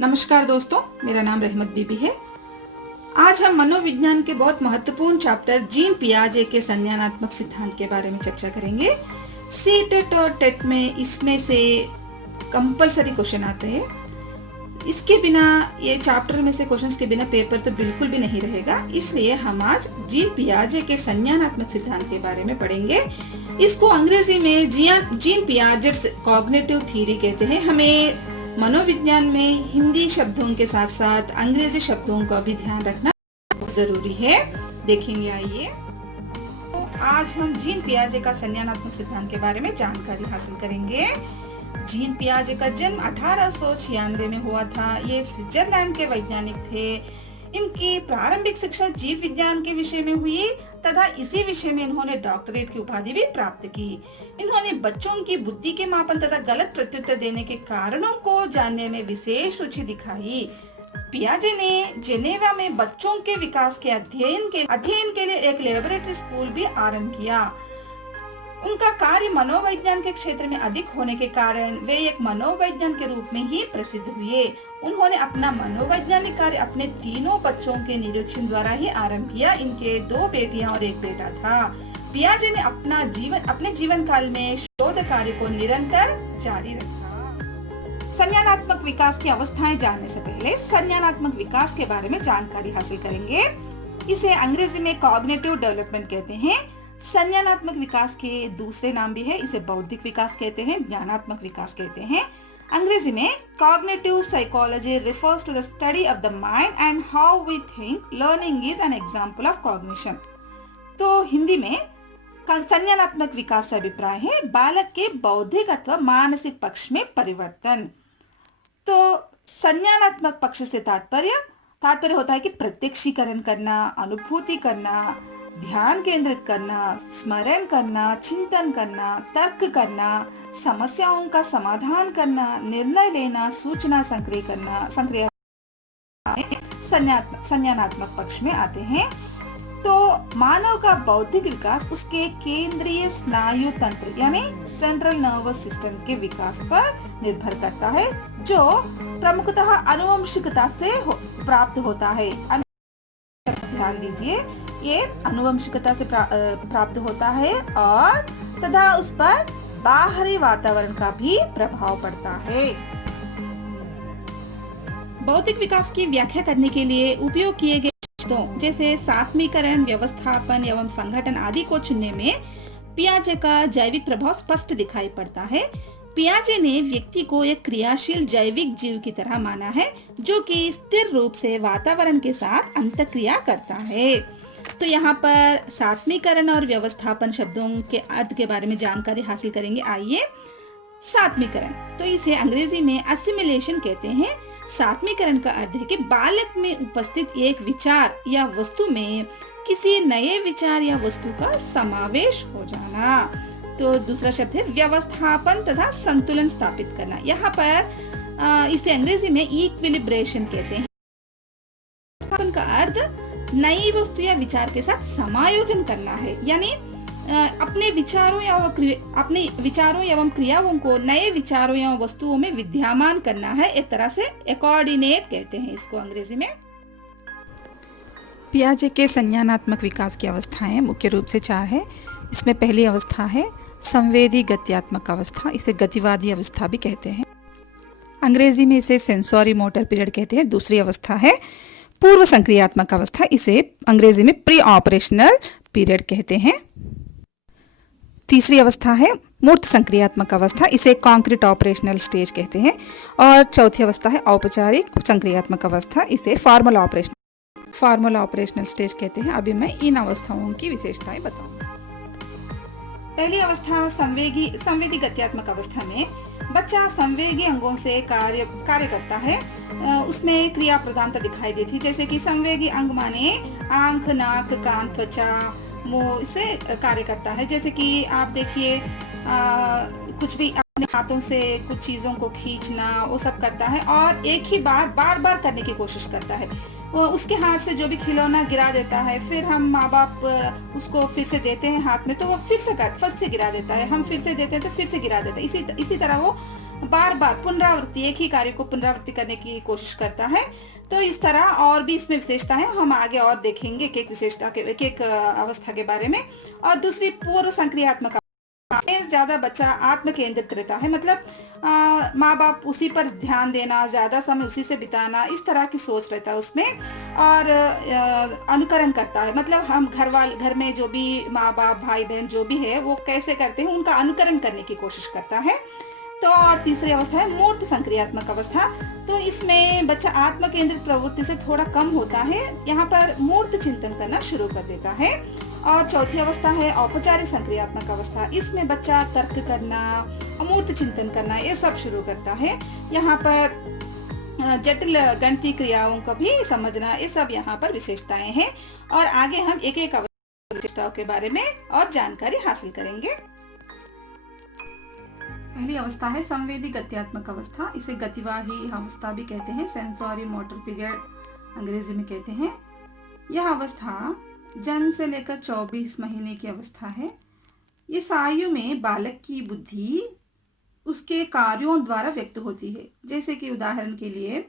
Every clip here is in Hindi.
नमस्कार दोस्तों, मेरा नाम रहमत बीबी है। आज हम मनोविज्ञान के बहुत महत्वपूर्ण चैप्टर जीन पियाजे के संज्ञानात्मक सिद्धांत के बारे में चर्चा करेंगे। सी टेट और टेट में इसमें से कंपलसरी क्वेश्चन आते हैं। इसके बिना, ये चैप्टर में से क्वेश्चंस के बिना पेपर तो बिल्कुल भी नहीं रहेगा। इसलिए हम आज जीन पियाजे के संज्ञानात्मक सिद्धांत के बारे में पढ़ेंगे। इसको अंग्रेजी में जीन पियाजेट्स कॉग्निटिव थ्योरी कहते हैं। हमें मनोविज्ञान में हिंदी शब्दों के साथ साथ अंग्रेजी शब्दों का भी ध्यान रखना बहुत जरूरी है। देखेंगे, आइए। तो आज हम जीन पियाजे का संज्ञानात्मक सिद्धांत के बारे में जानकारी हासिल करेंगे। जीन पियाजे का जन्म 1896 में हुआ था। ये स्विट्जरलैंड के वैज्ञानिक थे। इनकी प्रारंभिक शिक्षा जीव विज्ञान के विषय में हुई तथा इसी विषय में इन्होंने डॉक्टरेट की उपाधि भी प्राप्त की। इन्होंने बच्चों की बुद्धि के मापन तथा गलत प्रत्युत्तर देने के कारणों को जानने में विशेष रुचि दिखाई। पियाजे ने जेनेवा में बच्चों के विकास के अध्ययन के लिए एक लेबोरेटरी स्कूल भी आरंभ किया। उनका कार्य मनोविज्ञान के क्षेत्र में अधिक होने के कारण वे एक मनोवैज्ञानिक के रूप में ही प्रसिद्ध हुए। उन्होंने अपना मनोवैज्ञानिक कार्य अपने तीनों बच्चों के निरीक्षण द्वारा ही आरंभ किया। इनके 2 बेटियां और 1 बेटा था। पियाजे ने अपने जीवन काल में शोध कार्य को निरंतर जारी रखा। संज्ञानात्मक विकास की अवस्थाएं जानने से पहले संज्ञानात्मक विकास के बारे में जानकारी हासिल करेंगे। इसे अंग्रेजी में कॉग्निटिव डेवलपमेंट कहते हैं। संज्ञानात्मक विकास के दूसरे नाम भी है। इसे बौद्धिक विकास कहते हैं, ज्ञानात्मक विकास कहते हैं। अंग्रेजी में cognitive psychology refers to the study of the mind and how we think. Learning is an example of cognition. तो हिंदी में संज्ञानात्मक विकास से अभिप्राय है बालक के बौद्धिक अथवा मानसिक पक्ष में परिवर्तन। तो संज्ञानात्मक पक्ष से तात्पर्य होता है कि प्रत्यक्षीकरण करना, अनुभूति करना, ध्यान केंद्रित करना, स्मरण करना, चिंतन करना, तर्क करना, समस्याओं का समाधान करना, निर्णय लेना, सूचना संक्रिय करना, संज्ञानात्मक पक्ष में आते हैं। तो मानव का बौद्धिक विकास उसके केंद्रीय स्नायु तंत्र यानी सेंट्रल नर्वस सिस्टम के विकास पर निर्भर करता है, जो प्रमुखतः आनुवंशिकता से प्राप्त होता है। ध्यान दीजिए, ये आनुवंशिकता से प्राप्त होता है और तथा उस पर बाहरी वातावरण का भी प्रभाव पड़ता है। बौद्धिक विकास की व्याख्या करने के लिए उपयोग किए गए शब्दों जैसे सात्मीकरण, व्यवस्थापन एवं संगठन आदि को चुनने में पियाजे का जैविक प्रभाव स्पष्ट दिखाई पड़ता है। पियाजे ने व्यक्ति को एक क्रियाशील जैविक जीव की तरह माना है, जो कि स्थिर रूप से वातावरण के साथ अंतःक्रिया करता है। तो यहाँ पर सात्मीकरण और व्यवस्थापन शब्दों के अर्थ के बारे में जानकारी हासिल करेंगे। आइए। सात्मीकरण, तो इसे अंग्रेजी में असिमिलेशन कहते हैं। सात्मीकरण का अर्थ है कि बालक में उपस्थित एक विचार या वस्तु में किसी नए विचार या वस्तु का समावेश हो जाना। तो दूसरा शब्द है व्यवस्थापन तथा संतुलन स्थापित करना। यहाँ पर इसे अंग्रेजी में इक्विलिब्रेशन कहते हैं। व्यवस्थापन का अर्थ नई वस्तु या विचार के साथ समायोजन करना है, यानी अपने विचारों एवं क्रियाओं को नए विचारों एवं वस्तुओं में विद्यमान करना है। एक तरह से कोऑर्डिनेट कहते हैं इसको अंग्रेजी में। पियाजे के संज्ञानात्मक विकास की अवस्थाएं मुख्य रूप से 4 है। इसमें पहली अवस्था है संवेदी गत्यात्मक अवस्था। इसे गतिवादी अवस्था भी कहते हैं। अंग्रेजी में इसे सेंसोरी मोटर पीरियड कहते हैं। दूसरी अवस्था है पूर्व संक्रियात्मक अवस्था। इसे अंग्रेजी में प्री ऑपरेशनल पीरियड कहते हैं। तीसरी अवस्था है मूर्त संक्रियात्मक अवस्था। इसे कॉन्क्रीट ऑपरेशनल स्टेज कहते हैं। और चौथी अवस्था है औपचारिक संक्रियात्मक अवस्था। इसे फॉर्मल ऑपरेशनल स्टेज कहते हैं। अभी मैं इन अवस्थाओं की विशेषताएं बताऊंगा। पहली अवस्था संवेदी गत्यात्मक अवस्था में बच्चा संवेगी अंगों से कार्य करता है। उसमें क्रिया प्रधानता दिखाई देती है, जैसे कि संवेगी अंग माने आंख, नाक, कान, त्वचा, मुंह से कार्य करता है। जैसे कि आप देखिए, कुछ भी अपने हाथों से कुछ चीजों को खींचना, वो सब करता है और एक ही बार करने की कोशिश करता है। वो उसके हाथ से जो भी खिलौना गिरा देता है, फिर हम माँ बाप उसको फिर से देते हैं हाथ में, तो वो फिर से गिरा देता है। हम फिर से देते हैं तो फिर से गिरा देता है। इसी तरह वो बार बार पुनरावृत्ति, एक ही कार्य को पुनरावृत्ति करने की कोशिश करता है। तो इस तरह और भी इसमें विशेषता है, हम आगे और देखेंगे एक एक विशेषता के, एक एक अवस्था के बारे में। और दूसरी पूर्व संक्रियात्मक, ज्यादा बच्चा आत्म केंद्रित रहता है, मतलब माँ बाप उसी पर ध्यान देना, ज्यादा समय उसी से बिताना, इस तरह की सोच रहता है उसमें। और अनुकरण करता है, मतलब हम घर में जो भी माँ बाप भाई बहन जो भी है वो कैसे करते हैं उनका अनुकरण करने की कोशिश करता है। तो और तीसरी अवस्था है मूर्त संक्रियात्मक अवस्था। तो इसमें बच्चा आत्म केंद्रित प्रवृत्ति से थोड़ा कम होता है, यहाँ पर मूर्त चिंतन करना शुरू कर देता है। और चौथी अवस्था है औपचारिक संक्रियात्मक अवस्था। इसमें बच्चा तर्क करना, अमूर्त चिंतन करना, ये सब शुरू करता है। यहाँ पर जटिल गणितीय क्रियाओं को भी समझना, ये सब यहाँ पर विशेषताएं हैं। और आगे हम एक एक विशेषताओं के बारे में और जानकारी हासिल करेंगे। पहली अवस्था है संवेदी गत्यात्मक अवस्था। इसे गतिवाही अवस्था भी कहते हैं, सेंसोरी मोटर पीरियड अंग्रेजी में कहते हैं। यह अवस्था जन्म से लेकर 24 महीने की अवस्था है। इस आयु में बालक की बुद्धि उसके कार्यों द्वारा व्यक्त होती है। जैसे कि उदाहरण के लिए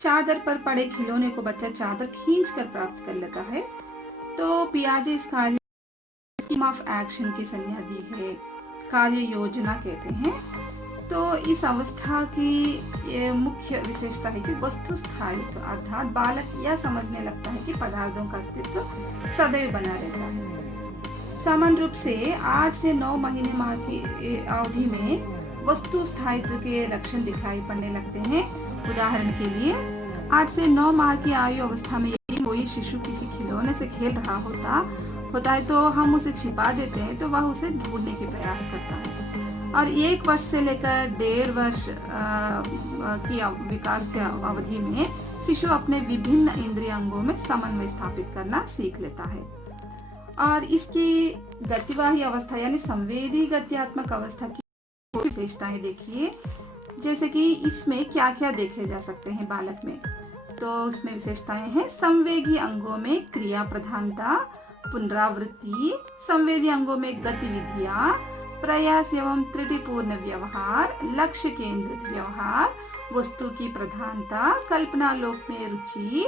चादर पर पड़े खिलौने को बच्चा चादर खींचकर प्राप्त कर लेता है। तो पियाजे इस कार्य स्कीम ऑफ एक्शन की संज्ञा दी है, कार्य योजना कहते हैं। तो इस अवस्था की मुख्य विशेषता है कि वस्तु स्थायित्व, अर्थात बालक यह समझने लगता है कि पदार्थों का अस्तित्व सदैव बना रहता है। सामान्य रूप से 8 से 9 महीने माह की अवधि में वस्तु स्थायित्व के लक्षण दिखाई पड़ने लगते हैं। उदाहरण के लिए 8 से 9 माह की आयु अवस्था में यदि कोई शिशु किसी खिलौने से खेल रहा होता है तो हम उसे छिपा देते हैं, तो वह उसे ढूंढने के प्रयास करता है। और 1 वर्ष से लेकर 1.5 वर्ष की विकास के अवधि में शिशु अपने विभिन्न इंद्रिय अंगों में समन्वय स्थापित करना सीख लेता है। और इसकी गतिवाही अवस्था यानी संवेदी गत्यात्मक अवस्था की विशेषताएं देखिए। जैसे कि इसमें क्या क्या देखे जा सकते हैं बालक में, तो उसमें विशेषताएं हैं संवेगी अंगों में क्रिया प्रधानता, पुनरावृत्ति, संवेदी अंगों में गतिविधियां, प्रयास एवं त्रुटिपूर्ण व्यवहार, लक्ष्य केंद्रित व्यवहार, वस्तु की प्रधानता, कल्पना लोक में रुचि,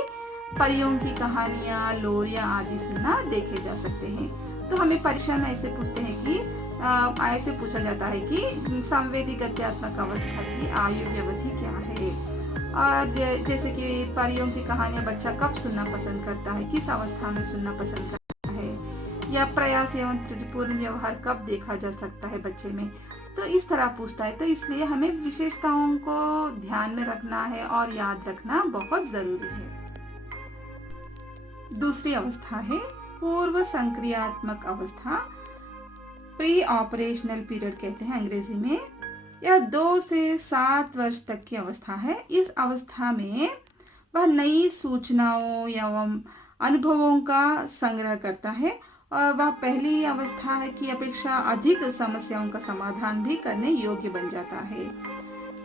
परियों की कहानियां, लोरियां आदि सुनना देखे जा सकते हैं। तो हमें परीक्षा में ऐसे पूछते हैं कि ऐसे पूछा जाता है कि संवेदी गत्यात्मक अवस्था की आयु व्यवधि क्या है। और जैसे कि परियों की कहानियां बच्चा कब सुनना पसंद करता है, किस अवस्था में सुनना पसंद करता है, या प्रयास एवं त्रुटिपूर्ण व्यवहार कब देखा जा सकता है बच्चे में। तो इस तरह पूछता है। तो इसलिए हमें विशेषताओं को ध्यान में रखना है और याद रखना बहुत जरूरी है। दूसरी अवस्था है पूर्व संक्रियात्मक अवस्था, प्री ऑपरेशनल पीरियड कहते हैं अंग्रेजी में। यह 2 से 7 वर्ष तक की अवस्था है। इस अवस्था में वह नई सूचनाओं एवं अनुभवों का संग्रह करता है और वह पहली अवस्था है की अपेक्षा अधिक समस्याओं का समाधान भी करने योग्य बन जाता है।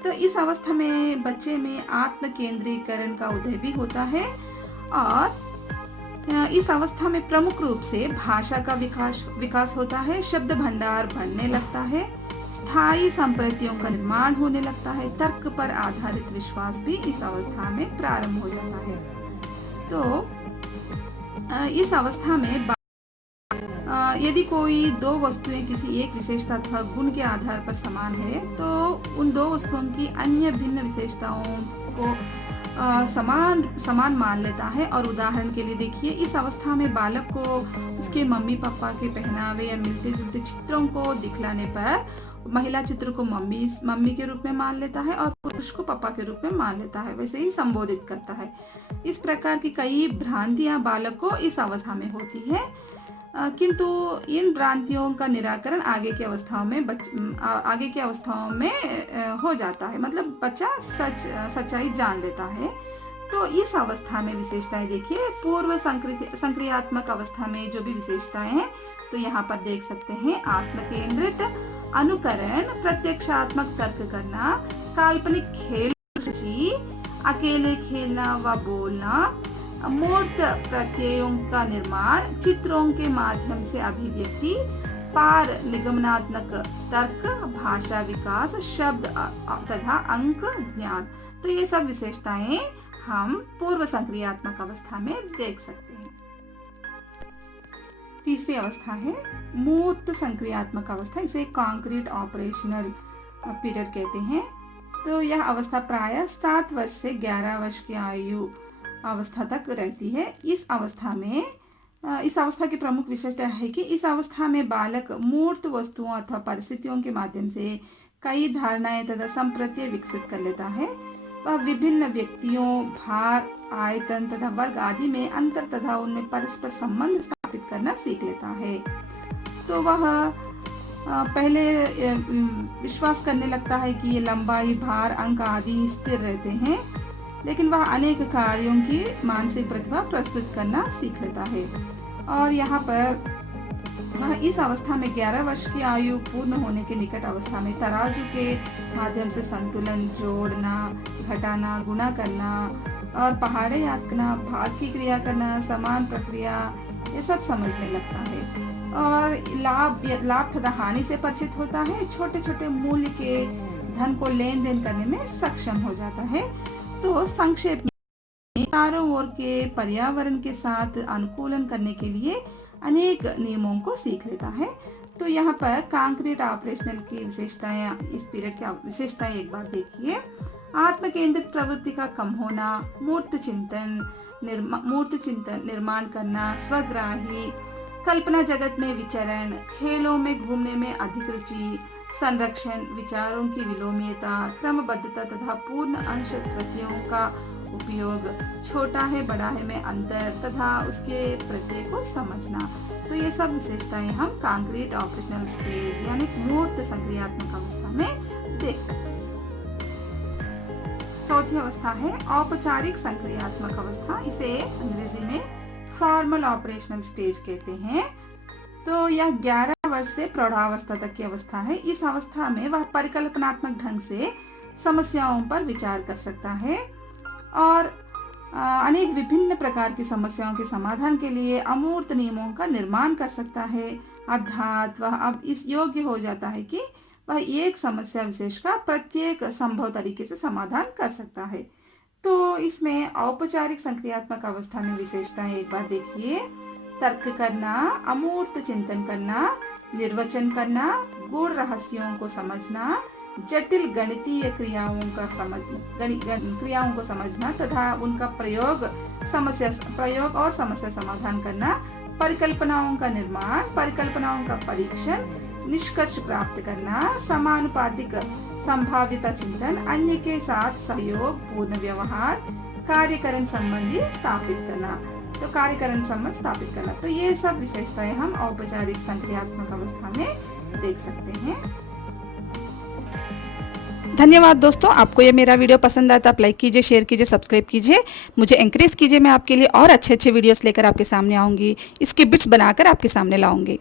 तो इस अवस्था में बच्चे में आत्म केंद्रीकरण का उदय भी होता है और इस अवस्था में प्रमुख रूप से भाषा का विकास होता है, शब्द भंडार बढ़ने लगता है, स्थायी संप्रतियों का निर्माण होने लगता है, तर्क पर आधारित विश्वास भी इस अवस्था में प्रारंभ हो जाता है। तो इस अवस्था में यदि कोई 2 वस्तुएं किसी एक विशेषता अथवा गुण के आधार पर समान है तो उन 2 वस्तुओं की अन्य भिन्न विशेषताओं को समान मान लेता है। और उदाहरण के लिए देखिए, इस अवस्था में बालक को उसके मम्मी पापा के पहनावे या मिलते जुलते चित्रों को दिखलाने पर महिला चित्र को मम्मी के रूप में मान लेता है और पुरुष को पापा के रूप में मान लेता है, वैसे ही संबोधित करता है। इस प्रकार की कई भ्रांतियां बालक को इस अवस्था में होती है, किंतु इन भ्रांतियों का निराकरण आगे की अवस्थाओं में हो जाता है, मतलब बच्चा सच्चाई जान लेता है। तो इस अवस्था में विशेषताएं देखिए। पूर्व संक्रियात्मक अवस्था में जो भी विशेषताएं हैं तो यहाँ पर देख सकते हैं आत्म केंद्रित, अनुकरण, प्रत्यक्षात्मक तर्क करना, काल्पनिक खेल रुचि, अकेले खेलना व बोलना, मूर्त प्रत्ययों का निर्माण, चित्रों के माध्यम से अभिव्यक्ति, पार निगमनात्मक तर्क, भाषा विकास, शब्द तथा अंक ज्ञान। तो ये सब विशेषताएं हम पूर्व संक्रियात्मक अवस्था में देख सकते हैं। तीसरी अवस्था है मूर्त संक्रियात्मक अवस्था, इसे कॉन्क्रीट ऑपरेशनल पीरियड कहते हैं। तो यह अवस्था प्रायः 7 वर्ष से 11 वर्ष की आयु अवस्था तक रहती है। इस अवस्था की प्रमुख विशेषता है कि इस अवस्था में बालक मूर्त वस्तुओं अथवा परिस्थितियों के माध्यम से कई धारणाएं तथा संप्रत्यय विकसित कर लेता है। वह विभिन्न व्यक्तियों, भार, आयतन तथा वर्ग आदि में अंतर तथा उनमें परस्पर संबंध स्थापित करना सीख लेता है। तो वह पहले विश्वास करने लगता है कि ये लंबाई, भार, अंक आदि स्थिर रहते हैं, लेकिन वह अनेक कार्यों की मानसिक प्रतिभा प्रस्तुत करना सीख लेता है। और यहाँ पर वह इस अवस्था में 11 वर्ष की आयु पूर्ण होने के निकट अवस्था में तराजू के माध्यम से संतुलन, जोड़ना, घटाना, गुणा करना और पहाड़े आंकना, भाग की क्रिया करना, समान प्रक्रिया, ये सब समझने लगता है। और लाभ तथा हानि से परिचित होता है। छोटे छोटे मूल्य के धन को लेन देन करने में सक्षम हो जाता है। तो संक्षेप में चारों ओर के पर्यावरण के साथ अनुकूलन करने के लिए अनेक नियमों को सीख लेता है। तो यहाँ पर कॉन्क्रीट ऑपरेशनल की विशेषताएं, इस पीरियड की विशेषताएं एक बार देखिए। आत्म केंद्रित प्रवृत्ति का कम होना, मूर्त चिंतन, निर्माण करना, स्वग्राही, कल्पना जगत में विचरण, खेलों में घूमने में अधिक रुचि, संरक्षण, विचारों की विलोमीयता, क्रमबद्धता तथा पूर्ण अंश कृतियों का उपयोग, छोटा है बड़ा है में अंतर तथा उसके प्रत्यय को समझना। तो ये सब विशेषताएं हम कॉन्क्रीट ऑपरेशनल स्टेज यानी मूर्त संक्रियात्मक अवस्था में देख सकते हैं। चौथी अवस्था है औपचारिक संक्रियात्मक अवस्था, इसे अंग्रेजी में फॉर्मल ऑपरेशनल स्टेज कहते हैं। तो यह 11 वर्ष से प्रौढ़ावस्था तक की अवस्था है। इस अवस्था में वह परिकल्पनात्मक ढंग से समस्याओं पर विचार कर सकता है और अनेक विभिन्न प्रकार की समस्याओं के समाधान के लिए अमूर्त नियमों का निर्माण कर सकता है। अर्थात वह अब इस योग्य हो जाता है कि वह एक समस्या विशेष का प्रत्येक संभव तरीके से समाधान कर सकता है। तो इसमें औपचारिक संक्रियात्मक अवस्था में विशेषताएं एक बार देखिए। तर्क करना, अमूर्त चिंतन करना, निर्वचन करना, गूढ़ रहस्यों को समझना, जटिल गणितीय क्रियाओं को समझना तथा उनका प्रयोग और समस्या समाधान करना, परिकल्पनाओं का निर्माण, परिकल्पनाओं का परीक्षण, निष्कर्ष प्राप्त करना, समानुपातिक संभाव्यता चिंतन, अन्य के साथ सहयोग, पूर्ण व्यवहार, कार्यकरण संबंधी स्थापित करना। तो कार्यकरण संबंध स्थापित करना, तो ये सब विशेषताएं हम औपचारिक संक्रियात्मक अवस्था में देख सकते हैं। धन्यवाद दोस्तों, आपको ये मेरा वीडियो पसंद आया तो आप लाइक कीजिए, शेयर कीजिए, सब्सक्राइब कीजिए, मुझे एंकरेज कीजिए। मैं आपके लिए और अच्छे अच्छे वीडियोस लेकर आपके सामने आऊँगी, इसके बिट्स बनाकर आपके सामने लाऊंगी।